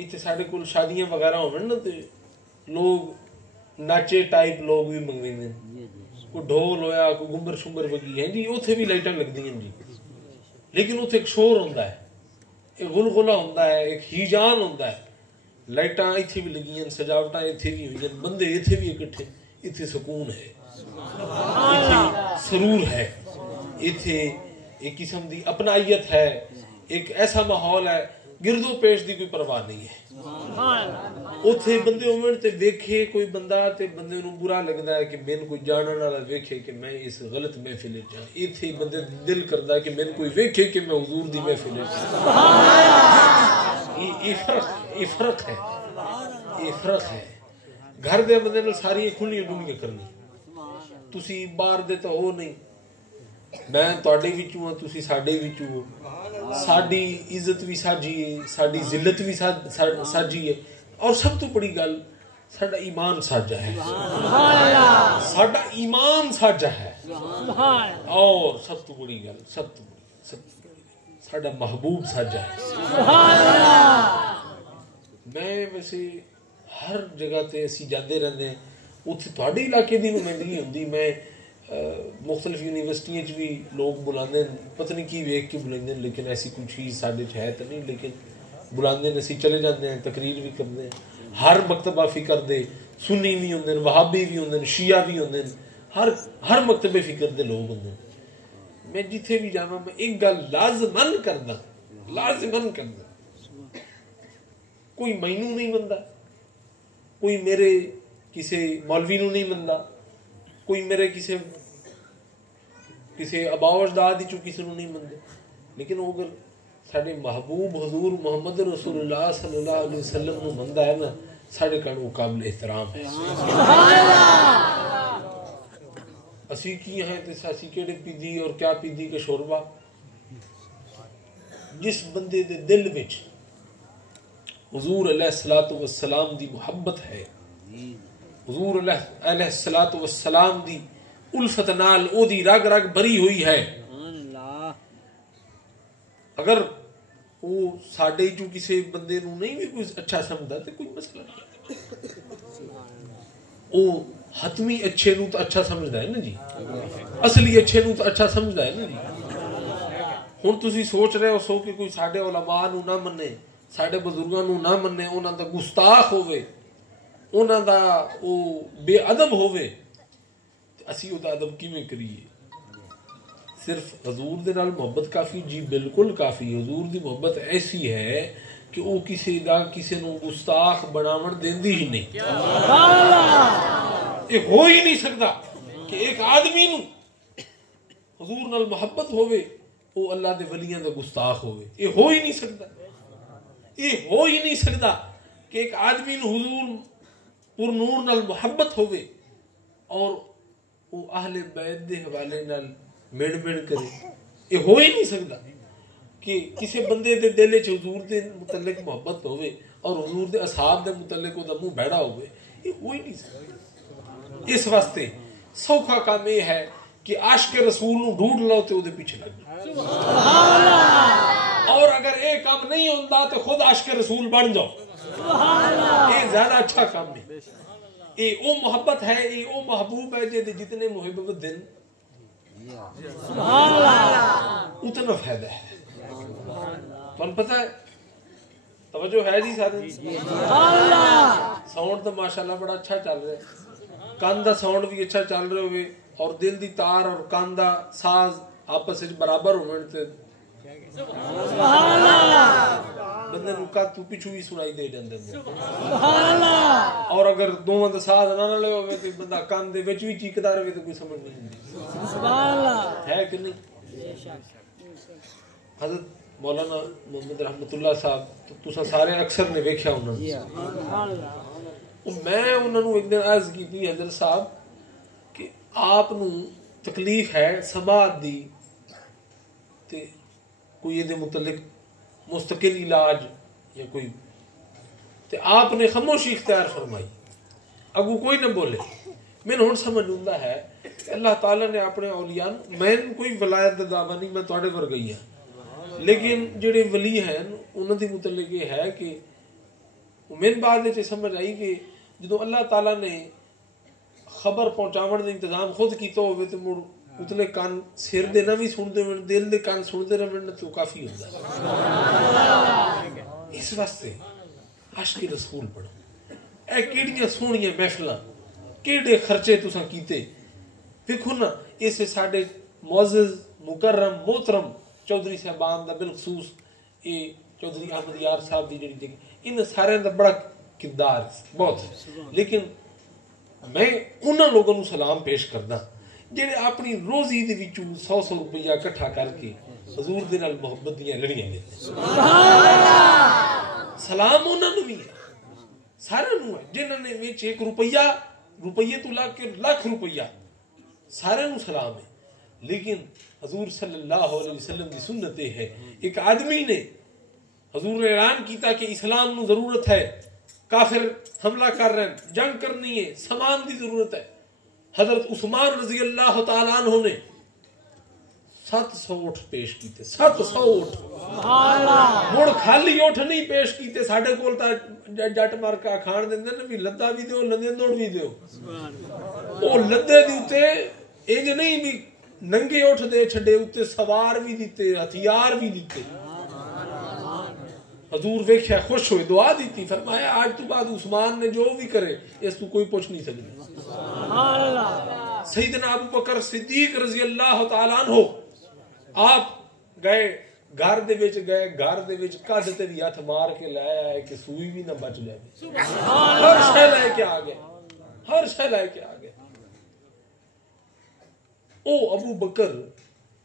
اتنے سارے کول شادیاں وغیرہ ہونے نا تے لوگ ناچے ٹائپ لوگ بھی منگویں دے کوئی ڈھول ہویا کوئی گمبر شمبر وگی ہے جی اتنے بھی لائٹاں لگدی ہیں جی لیکن اتنے ایک شور ہوندہ ہے ایک غلغلہ ہوندہ ہے ایک ہیجان ہوندہ ہے لائٹاں اتنے بھی لگی ہیں سجاوٹاں اتنے بھی ہوئی ہیں بندے اتنے بھی اکٹھے اتنے سکون ہے اتنے سرور ہے اتنے ایک قسم دی اپنائیت ہے ایک ایسا ماحول ہے گرد و پیش دی کوئی پرواہ نہیں ہے اتنے بندے عمر تے دیکھے کوئی بندہ تے بندے نو برا لگدا ہے کہ میں کوئی جانن والا ویکھے کہ میں اس غلط محفل وچ ہاں اتنے بندے دل کردا ہے کہ میں کوئی ویکھے کہ میں حضور دی محفل وچ یہ فرق ہے یہ فرق ہے گھر دے بندے نال ساری کھلیاں ڈونیاں کرنی تسی باہر دے تو ہو نہیں میں تواڈے وچوں ہاں تسی ساڈے وچوں ہو ساڈی عزت بھی ساجی ہے ساڈی ذلت بھی ساجی ہے اور سب تو بڑی گل ساڈا ایمان ساجا ہے ساڈا ایمان ساجا ہے اور سب تو بڑی گل سب تو بڑی ساڈا محبوب ساجا ہے میں ویسے ہر جگہ تے اسی جاندے رہندے ہیں اتنے تواڈے علاقے دی نمائندگی ہوندی میں مختلف یونیورسٹیاں بھی لوگ بلاندے پتہ نہیں کی ویکھ کے بلاندے لیکن ایسی کوئی چیز ساڈے ہے تو نہیں لیکن بلاندے اسی چلے جاندے ہیں تقریر بھی کرتے ہیں ہر مکتبہ فکر دے سنی بھی ہوندے ہیں وہابی بھی ہوندے ہیں شیعہ بھی ہوندے ہیں ہر مکتبے فکر دے لوگ ہوندے ہیں میں جتھے بھی جاواں میں ایک گل لازمن کردا کوئی مینوں نہیں مندا کوئی میرے کسی مولوی نو نہیں مندا کوئی میرے کسی آبا و اجداد چوں کسی نو نہیں مندے لیکن وہ اگر ساڈے محبوب حضور محمد رسول اللہ صلی اللہ علیہ وسلم نو مندا ہے نا ساڈے کول وہ قابل احترام ہے اسی کی ہیں تے اسی کیڑے پیدی اور کیا پیدی کے شوربا جس بندے دے دل وچ حضور علیہ الصلوۃ والسلام دی محبت ہے حضور علیہ الصلوۃ والسلام دی الفت نال او دی رگ رگ بھری ہوئی ہے اگر وہ ساڈے جو کسی بندے نو نہیں بھی کوئی اچھا سمجھدا تے کوئی مسئلہ نہیں او حتمی اچھے نو تو اچھا سمجھدا ہے نا جی اصلی اچھے نو تو اچھا سمجھدا ہے نا جی ہن تسی سوچ رہے ہو سو کہ کوئی ساڈے علماء نو نہ منے ساڈے بزرگاں نو نہ منے انہاں دا گستاخ ہوے انہاں دا او بے ادب ہوے اسی او دا ادب کیویں کریے صرف حضور دے نال محبت کافی جی بالکل کافی حضور دی محبت ایسی ہے کہ او کسی نو گستاخ بناون دیندی ہی نہیں یہ ہو ہی نہیں سکتا کہ ایک آدمی نو حضور نال محبت ہوے او اللہ دے ولیاں دا گستاخ ہوے یہ ہو ہی نہیں سکتا کہ ایک آدمی نو حضور پر نور نال محبت ہوے اور وہ اہل بیت دے حوالے نال میڑ کرے یہ ہو ہی نہیں سکتا کہ کسی بندے دے دل وچ حضور دے متعلق محبت ہوے اور حضور دے اصحاب دے متعلق او دا منہ بھڑا ہوے یہ ہو ہی نہیں سکتا اس واسطے سوکھا کام یہ ہے کہ عاشق رسول نو ڈھونڈ لو تے او دے پیچھے لگ جاؤ سبحان اللہ اور اگر یہ کام نہیں ہوندا تے خود عاشق رسول بن جاؤ سبحان اللہ یہ زیادہ اچھا کام ہے یہ او محبت ہے یہ او محبوب ہے جے جتنے محبت دن سبحان اللہ اتنا فائدہ ہے تمہیں پتہ ہے توجہ ہے جی سارے سبحان اللہ ساؤنڈ تو ماشاءاللہ بڑا اچھا چل رہا ہے کان دا ساؤنڈ بھی اچھا چل رہے ہوئے اور دل دی تار اور کان دا ساز آپس وچ برابر ہون تے سبحان اللہ بندے نو کا تو پیچھو بھی سنائی دے جاندے سبحان اللہ اور اگر دوواں دا ساز نہ لے ہوے تے بندہ کان دے وچ بھی چیکدا رہے تے کوئی سمجھ نہیں آندی سبحان اللہ ہے کہ نہیں حضرت مولانا محمد رحمت اللہ صاحب تو تساں سارے اکثر نے ویکھیا انہاں سبحان اللہ میں انہاں نو ایک دن عرض کیتی حضرت صاحب کہ آپ نو تکلیف ہے سماعت دی تے کوئی یہ دے متعلق مستقل علاج یا کوئی تے آپ نے خاموشی اختیار فرمائی اگو کوئی نہ بولے میں نے ہن سمجھ لوندا ہے کہ اللہ تعالیٰ نے اپنے اولیاء میں کوئی ولایت دا دعویٰ نہیں میں تواڈے ور گئی ہاں لیکن جڑے ولی ہیں انہاں دی متعلق یہ ہے کہ میرے بعد سمجھ آئی کہ جدو اللہ تعالیٰ نے خبر پہنچاون کا انتظام خود کیتا ہوئے تو مڑ اتنے کان سر دے نہ بھی سنتے ہوئے دل دے کان سنتے رہن تو کافی ہوتا ہے. اس واسطے عشق رسول پڑھو. اے کیڑیاں سونیاں محفلاں کیڑے خرچے تساں کیتے دیکھو نا. اسے ساڈے معزز مکرم محترم چودھری صاحبان دا بالخصوص یہ چودھری احمد یار صاحب دی جڑی دیکھ ان سارے دا بڑا کردار بہت ہے. لیکن میں انہاں لوگوں نو سلام پیش کردا جڑے اپنی روزی دے وچوں 100 روپیہ اکٹھا کر کے حضور دے نال محبت دیاں لڑیاں دیندے. سلام انہاں نو بھی ہے سارے نو ہے جنہاں نے وچ 1 روپیے تو لا کے لاکھ روپیہ سارے نو سلام ہے. لیکن حضور صلی اللہ علیہ وسلم کی سنت ہے ایک آدمی نے حضور نے اعلان کیتا کہ اسلام نو ضرورت ہے کافر حملہ کر رہے ہیں جنگ کرنی ہے سامان دی ضرورت ہے. حضرت عثمان رضی اللہ تعالیٰ عنہ نے 700 اٹھ پیش کیتے 700 اٹھ مڑ خالی اٹھ نہیں پیش کیتے. ساڈے کول تا جٹ مار کا کھان دیندے نے بھی لدا بھی دیو لندے دوڑ بھی دیو. او لدے دی اوتے انج نہیں بھی ننگے اٹھ دے چھڈے اوتے سوار بھی دیتے ہتھیار بھی دیتے. حضور ویکھیا خوش ہوئے دعا دیتی فرمایا آج تو بعد عثمان نے جو بھی کرے اس تو کوئی پوچھ نہیں سکتا. سیدنا ابو بکر صدیق رضی اللہ تعالیٰ عنہ آپ گئے گھر دے وچ کڈ تے بھی ہاتھ مار کے لایا ہے کہ سوئی بھی نہ بچ جائے. ہر شے لے کے آ گئے. او ابو بکر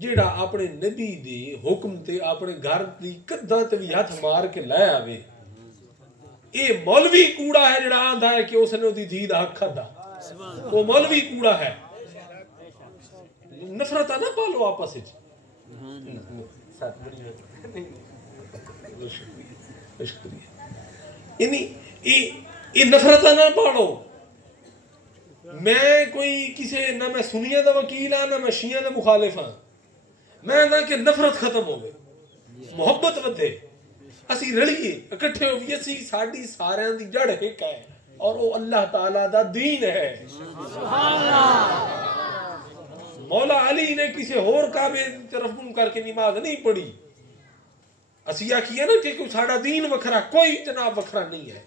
جیڑا اپنے نبی دے حکم تے اپنے گھر دی کداں تے بھی ہاتھ مار کے لایا آوے اے مولوی کوڑا ہے جڑا آندا ہے کہ اس نے دی دھی دا حق کھادا. وہ مولوی کوڑا ہے. نفرت نہ پالو آپس وچ. یہ نفرت نہ پالو. میں کوئی کسی نہ میں سنیاں دا وکیل ہاں نہ میں شیعہ دا مخالف ہاں. میں نہ کہ نفرت ختم ہوگی محبت ودے اسی رلیے اکٹھے ہوئیے اسی ساڈی ساریاں دی جڑ ایک ہے اور وہ اللہ تعالیٰ دا دین ہے. مولا علی نے کسی اور کعبے طرف منہ کر کے نماز نہیں پڑھی. اسی آکھیے نا کہ کوئی ساڈا دین وکھرا کوئی جناب وکھرا نہیں ہے.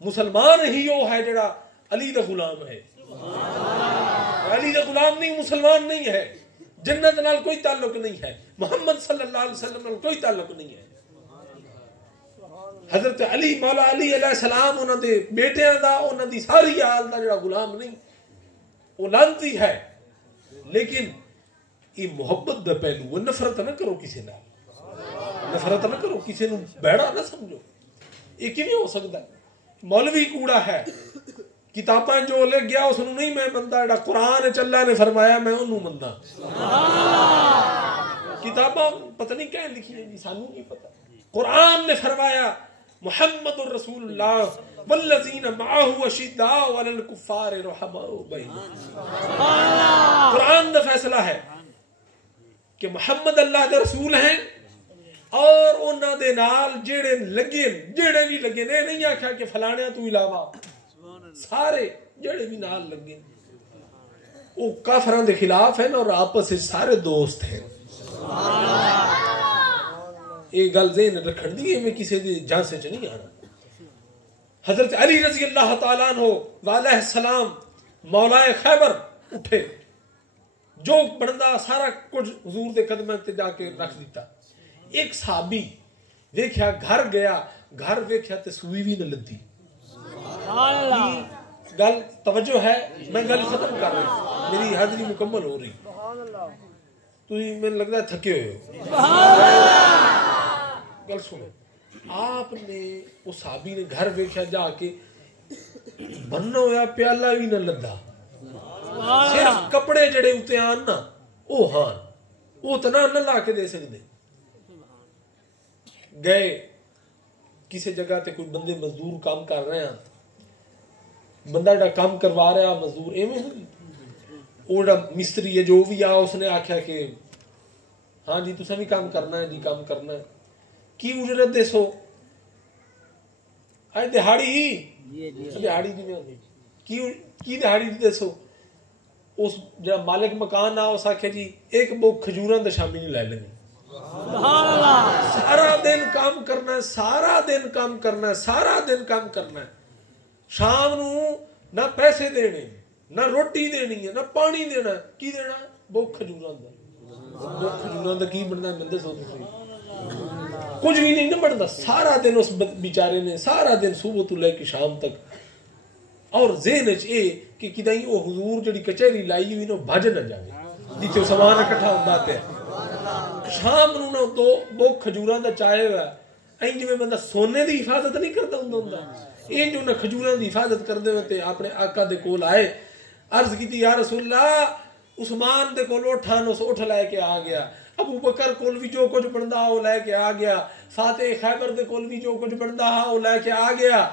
مسلمان ہی وہ ہے جڑا علی دا غلام ہے. علی دا غلام نہیں مسلمان نہیں ہے. جنت نال کوئی تعلق نہیں ہے. محمد صلی اللہ علیہ وسلم نال کوئی تعلق نہیں ہے. حضرت علی مولا علی علیہ السلام انہاں دے بیٹیاں دا انہاں دی ساری آل دا جڑا غلام نہیں وہ لعنتی ہے. لیکن یہ محبت دا پہلو نفرت نہ کرو کسی نال. نفرت نہ کرو کسی نو بیڑا نہ سمجھو. یہ کیویں ہو سکتا ہے؟ مولوی کوڑا ہے کتاباں جو لے گیا اس نہیں میں مندا. جڑا قرآن اللہ نے فرمایا میں انہوں مندا. کتاباں پتہ نہیں کہاں لکھی ہیں جی سانوں نہیں پتہ. قرآن نے فرمایا محمد الرسول اللہ والذین معه اشداء علی الکفار رحماء بینہم. قرآن کا فیصلہ ہے کہ محمد اللہ دے رسول ہیں اور انہاں دے نال جڑے بھی لگے نے نہیں آکھیا کہ فلانے تو علاوہ سارے جڑے بھی نال لگے وہ کافراں دے خلاف ہیں اور آپس میں سارے دوست ہیں. یہ گل ذہن رکھن دی میں کسی دی جھانسے چ نہیں آنا. حضرت علی رضی اللہ تعالیٰ عنہ علیہ السلام مولا خیبر اٹھے جو بندہ سارا کچھ حضور دے قدماں تے جا کے رکھ دیتا. ایک صحابی دیکھیا گھر گیا گھر ویکھیا تے سوئی بھی نہ لدی. گل توجہ ہے میں گل ختم کر رہا میری حاضری مکمل ہو رہی. تسی میں لگتا ہے تھکے ہوئے ہو. گل سنو آپ نے اس صحابی نے گھر ویکھیا جا کے بننا ہویا پیالہ بھی نہ لدا. صرف کپڑے جڑے اتنے آن نا وہ ہاں وہ اتنا نہ لا کے دے سکتے. گئے کسی جگہ تے کوئی بندے مزدور کام کر رہے ہیں بندہ جڑا کام کروا رہا مزدور ایویں وہ جڑا مستری ہے جو بھی آ اس نے آکھیا کہ ہاں جی تساں بھی کام کرنا ہے جی کام کرنا ہے کی اجرت دسو. اج دہاڑی دہاڑی نہیں ہوندی کی دہاڑی دسو اس جڑا مالک مکان آ اس آکھے جی ایک بو کھجوراں تے شامی نہیں لے لینی سارا دن کام کرنا ہے سارا دن کام کرنا ہے سارا دن کام کرنا ہے شام نو نہ پیسے دینے نہ روٹی دینی ہے نہ پانی دینا ہے کی دینا بو کھجوراں دا بو کھجوراں دا کی بننا میں دسو تسی کچھ بھی نہیں بنتا سارا دن اس بیچارے نے سارا دن صبح تو لے کے شام تک اور ذہن وچ اے کہ کدی وہ حضور جڑی کچہری لائی ہوئی نو بھج نہ جاوے جتھے سامان اکٹھا ہوندا پیا شام نو نہ دو بو کھجوراں دا چائے ہوا این جویں بندہ سونے دی حفاظت نہیں کردا ہوندا این جو نہ کھجوراں دی حفاظت کردے ہوئے تے اپنے آقا دے کول آئے عرض کیتی یا رسول اللہ عثمان دے کول اٹھان اس اٹھ لے کے آ گیا ابو بکر کول بھی جو کچھ بندا وہ لے کے آ گیا فاتح خیبر دے کول بھی جو کچھ بندا وہ لے کے آ گیا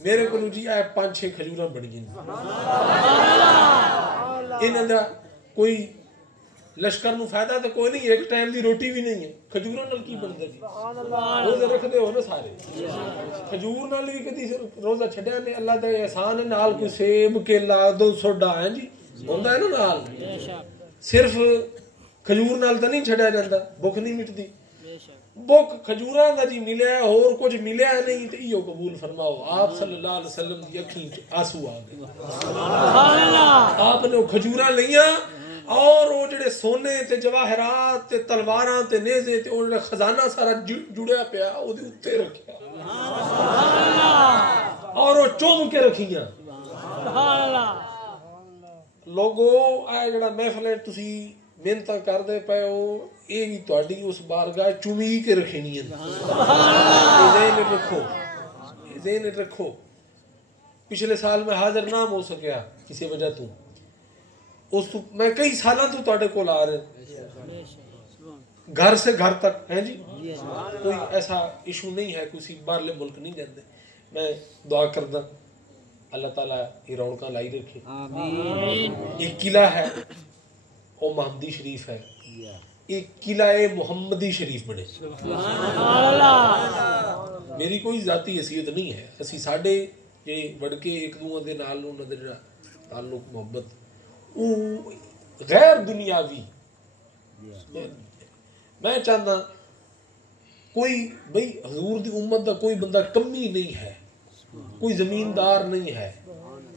میرے کو جی اے 5-6 کھجوراں بن گئی انہاں دا کوئی لشکر نو فائدہ تو کوئی نہیں ایک ٹائم دی روٹی بھی نہیں ہے کھجوراں نال کی بندا جی روزے رکھدے ہو نا سارے کھجور نال بھی کدی روزہ چھڈیا نے اللہ دا احسان ہے نال کوئی سیب کیلا دو سوڈا ہے جی ہوندا ہے نا نال صرف کھجور نال تو نہیں چھڈیا جاندا بھوک نہیں مٹدی بھوک کھجوراں دا جی ملیا اور کچھ ملیا نہیں تے ایو قبول فرماؤ آپ صلی اللہ علیہ وسلم دی اکھیں آنسو آ گئے سبحان اللہ آپ نے کھجوراں لیاں اور وہ جڑے سونے تے جواہرات تے تلواراں تے نیزے تے وہ خزانہ سارا جڑیا پیا او دے اوتے رکھیا سبحان اللہ اور وہ چوم کے رکھیاں سبحان اللہ لوگو اے جڑا محفل ہے تسی محنتاں کردے پئے ہو اے بھی تہاڈی اس بارگاہ چومی کے رکھنی ہے سبحان اللہ ذہن رکھو پچھلے سال میں حاضر نہ ہو سکیا کسی وجہ تو اس تو میں کئی سالاں تو تہاڈے کول آ رہے گھر سے گھر تک ہیں جی کوئی ایسا ایشو نہیں ہے کسی باہرلے ملک نہیں جاندے میں دعا کردا اللہ تعالیٰ یہ رونقاں لائی رکھے آمین ایک قلعہ ہے وہ محمدی شریف ہے ایک قلعہ محمدی شریف بنے سبحان اللہ میری کوئی ذاتی حیثیت نہیں ہے اسی ساڈے یہ وڑ کے ایک دوسرے دے نال انہاں دا جڑا تعلق محبت او غیر دنیاوی میں چاہتا کوئی بھئی حضور دی امت دا کوئی بندہ کمی نہیں ہے کوئی زمیندار نہیں ہے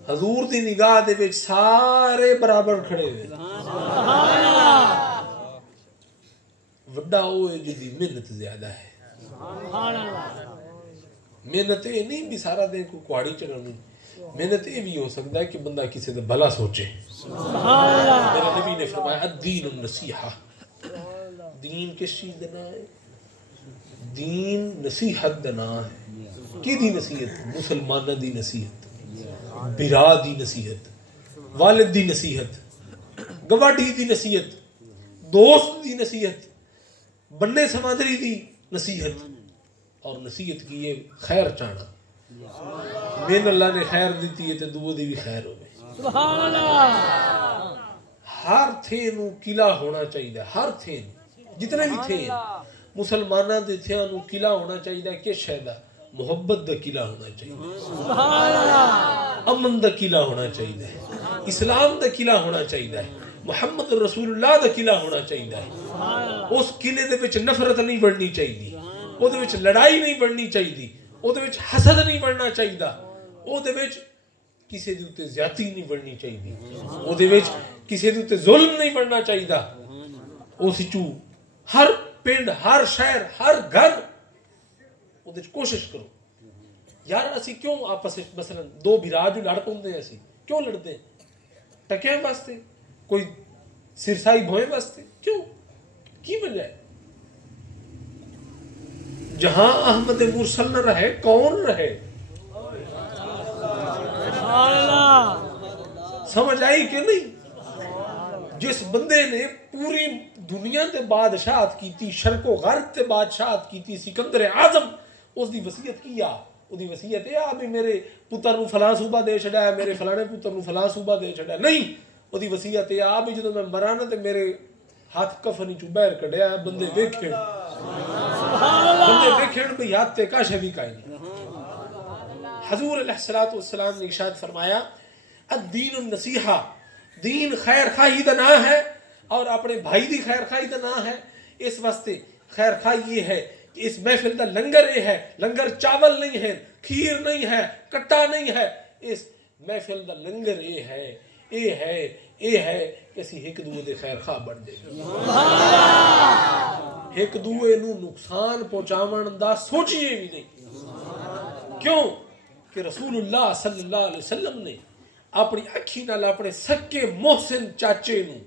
حضور دی نگاہ دے وچ سارے برابر کھڑے ہوئے سبحان اللہ وڈا ہوئے جدی محنت زیادہ ہے سبحان اللہ محنت یہ نہیں بھی سارا دن کو کوڑی چڑھانی محنت یہ بھی ہو سکتا ہے کہ بندہ کسی دا بھلا سوچے سبحان اللہ میرے نبی نے فرمایا الدین النصیحہ دین کس چیز دینا ہے دین نصیحت دینا ہے کی دی نصیحت مسلمانہ دی نصیحت برا دی نصیحت والد دی نصیحت گواڈی دی نصیحت دوست دی نصیحت بننے سمندری دی نصیحت اور نصیحت کی یہ خیر چاہنا مین اللہ نے خیر دیتی ہے تے دو دی بھی خیر ہوئے سبحان اللہ ہر تھے نو قلعہ ہونا چاہیے ہر تھے جتنے بھی تھے مسلمانہ دے تھے نو قلعہ ہونا چاہیے کہ شہدہ محبت دا قلعہ ہونا چاہیے سبحان اللہ امن دا قلعہ ہونا چاہیے اسلام دا قلعہ ہونا چاہیے محمد رسول اللہ دا قلعہ ہونا چاہیے اس قلعے دے وچ نفرت نہیں بڑھنی چاہیے او دے وچ لڑائی نہیں بڑھنی چاہیے او دے وچ حسد نہیں بڑھنا چاہیے او دے وچ کسی دے اوتے زیادتی نہیں بڑھنی چاہیے او دے وچ کسی دے اوتے ظلم نہیں بڑھنا چاہیے او سچو ہر پنڈ ہر شہر ہر گھر او دے کوشش کرو یار اسی کیوں آپس مثلا دو بھرا جو لڑ پوندے ہیں اسی کیوں لڑتے ہیں ٹکے واسطے کوئی سرسائی بھوئے واسطے کیوں کی وجہ ہے جہاں احمد مرسل نہ رہے کون رہے سمجھ آئی کہ نہیں جس بندے نے پوری دنیا تے بادشاہت کیتی شرق و غرب تے بادشاہت کیتی سکندر اعظم اس دی وصیت کیا او دی وصیت ہے بھی میرے پتر نو فلاں صوبہ دے چھڑا ہے میرے فلانے پتر نو فلاں صوبہ دے چھڑا ہے نہیں او دی وصیت ہے بھی جدوں میں مراں تے میرے ہاتھ کفن چوں باہر کڈیا بندے ویکھے بندے دیکھیں بھی یاد تے کاش بھی کائیں حضور علیہ الصلوۃ والسلام نے ارشاد فرمایا الدین النصیحہ، دین خیر خواہی دا نام ہے اور اپنے بھائی دی خیر خواہی دا نام ہے. اس واسطے خیر خواہی یہ ہے کہ اس محفل دا لنگر یہ ہے، لنگر چاول نہیں ہے، کھیر نہیں ہے، کٹا نہیں ہے، اس محفل دا لنگر یہ ہے کہ اسی ایک دوے دے خیر خواہ بن جائے، ایک دوے نو نقصان پہنچاون دا سوچیے بھی نہیں. کیوں کہ رسول اللہ صلی اللہ علیہ وسلم نے اپنی اکھی نال اپنے سکے محسن چاچے نو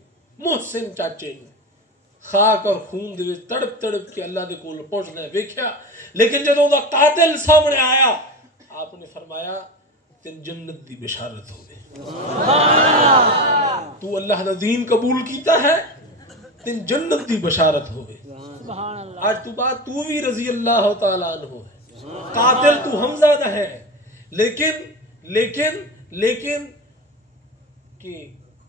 خاک اور خون دے وچ تڑپ تڑپ کے اللہ دے کول پہنچنا ویکھیا، لیکن جدوں دا قاتل سامنے آیا آپ نے فرمایا تین جنت دی بشارت ہوگی، تو اللہ دا دین قبول کیتا ہے تین جنت دی بشارت ہوگی. آج تو بات تو بھی رضی اللہ تعالی عنہ ہے، قاتل تو حمزہ دا ہے، لیکن کہ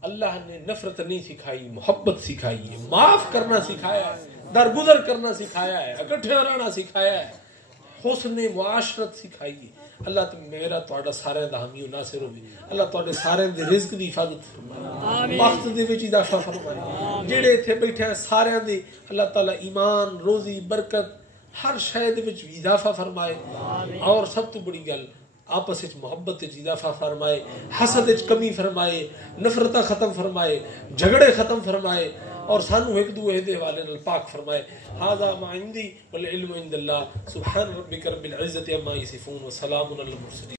اللہ نے نفرت نہیں سکھائی، محبت سکھائی ہے، معاف کرنا سکھایا ہے، درگزر کرنا سکھایا ہے، اکٹھے رہنا سکھایا ہے، حسن معاشرت سکھائی ہے. اللہ تے میرا تہاڈا سارے دا حامی و ناصر ہوے. اللہ تہاڈے سارے دے رزق دی حفاظت فرمائے، وقت دے وچ اضافہ فرمائے. جڑے ایتھے بیٹھے ہیں سارے دے اللہ تعالی ایمان، روزی، برکت ہر شے دے وچ اضافہ فرمائے. اور سب تو بڑی گل آپس وچ محبت وچ اضافہ فرمائے، حسد وچ کمی فرمائے، نفرتاں ختم فرمائے، جھگڑے ختم فرمائے اور سانو ایک دوے دے حوالے نال پاک فرمائے. ھذا ما عندي والعلم عند الله. سبحان ربك رب العزة عما يصفون وسلام على المرسلين.